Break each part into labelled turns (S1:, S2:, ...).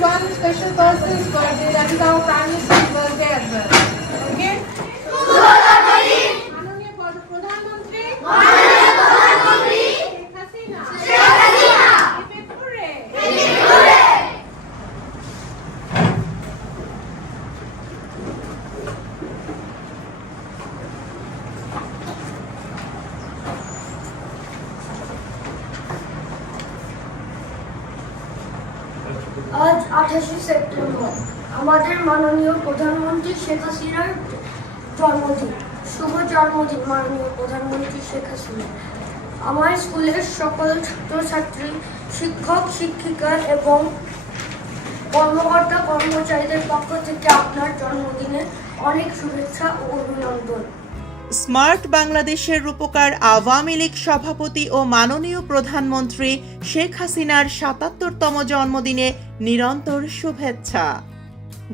S1: one special person's birthday, that is our Prime birthday as well.
S2: আজ আঠাশে September. আমাদের মাননীয় প্রধানমন্ত্রী শেখ হাসিনার জন্মদিন। শুভ জন্মদিন, মাননীয় প্রধানমন্ত্রী শেখ হাসিনা। আমার স্কুলের সকল ছাত্রছাত্রী, শিক্ষক, শিক্ষিকা এবং কর্মকর্তা, কর্মচারীদের পক্ষ থেকে আপনার জন্মদিনে অনেক শুভেচ্ছা ও অভিনন্দন।
S3: স্মার্ট বাংলাদেশের রূপকার আওয়ামী লীগ সভাপতি ও মাননীয় প্রধানমন্ত্রী শেখ হাসিনার সাতাত্তরতম জন্মদিনে নিরন্তর শুভেচ্ছা।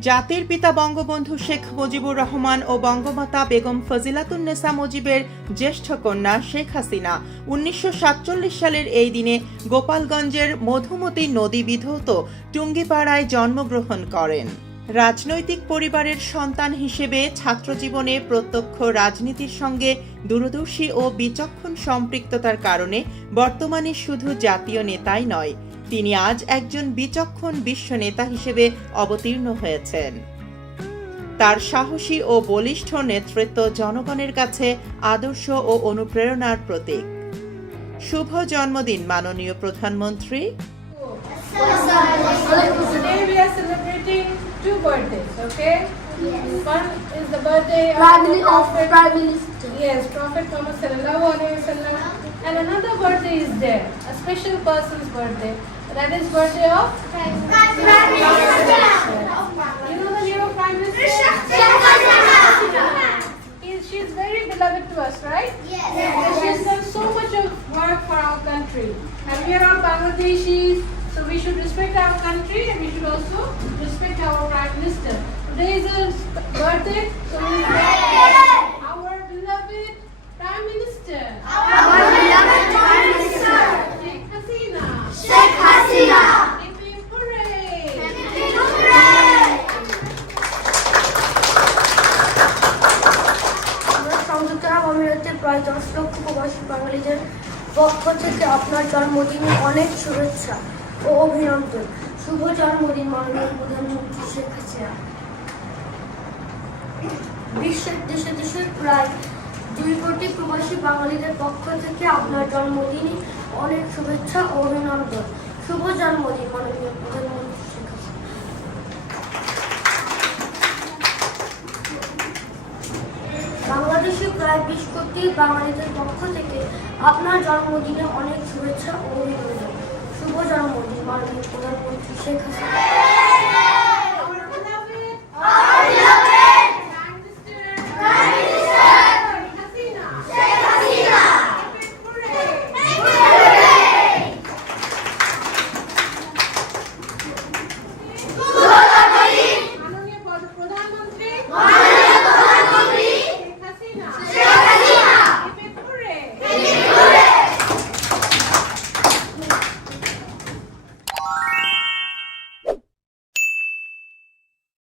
S3: জাতির পিতা বঙ্গবন্ধু শেখ মুজিবুর রহমান ও বঙ্গমাতা বেগম ফজিলাতুন্নেসা মুজিবের জ্যেষ্ঠ কন্যা শেখ হাসিনা উনিশশো সাতচল্লিশ সালের এই দিনে গোপালগঞ্জের মধুমতি নদী বিধৌত টুঙ্গিপাড়ায় জন্মগ্রহণ করেন। রাজনৈতিক পরিবারের সন্তান হিসেবে ছাত্রজীবনে প্রত্যক্ষ রাজনীতির সঙ্গে দূরদর্শী ও বিচক্ষণ সম্পৃক্ততার কারণে বর্তমানে শুধু জাতীয় নেতাই নয়, তিনি আজ একজন বিচক্ষণ বিশ্ব নেতা হিসেবে অবতীর্ণ হয়েছেন। তার সাহসী ও বলিষ্ঠ নেতৃত্ব জনগণের কাছে আদর্শ ও অনুপ্রেরণার প্রতীক। শুভ জন্মদিন, মাননীয় প্রধানমন্ত্রী।
S1: Okay? One is the birthday of
S2: Prime
S1: the
S2: Minister of
S1: Prophet,
S2: Prime Minister.
S1: yes, Prophet Muhammad sallallahu alaihi wasallam, and another birthday is there, a special person's birthday. That is birthday of You know the hero Prime Minister? He she is very beloved to us, right? Yes. She has done so much of work for our country. And we are all Bangladeshis, so we should respect our country and we should also Prime Minister. Today is his birthday, so we our beloved Prime Minister. Sheikh Hasina.
S2: আরব আমিরাতে প্রায় দশ লক্ষ প্রবাসী বাঙালিদের পক্ষ থেকে আপনার জন্মদিনে অনেক শুভেচ্ছা ও অভিনন্দন শুভ জন্মদিন মাননীয় প্রধানমন্ত্রী শেখ হাসিনা বিশ্বের দেশে দেশে প্রায় দুই কোটি প্রবাসী বাঙালিদের পক্ষ থেকে আপনার জন্মদিনে অনেক শুভেচ্ছা ও অভিনন্দন। শুভ জন্মদিন, মাননীয় প্রধানমন্ত্রী বাংলাদেশে প্রায় বিশ কোটি বাঙালিদের পক্ষ থেকে আপনার জন্মদিনে অনেক শুভেচ্ছা ও অভিনন্দন। শুভ জন্মদিন, মাননীয় প্রধানমন্ত্রী শেখ হাসিনা।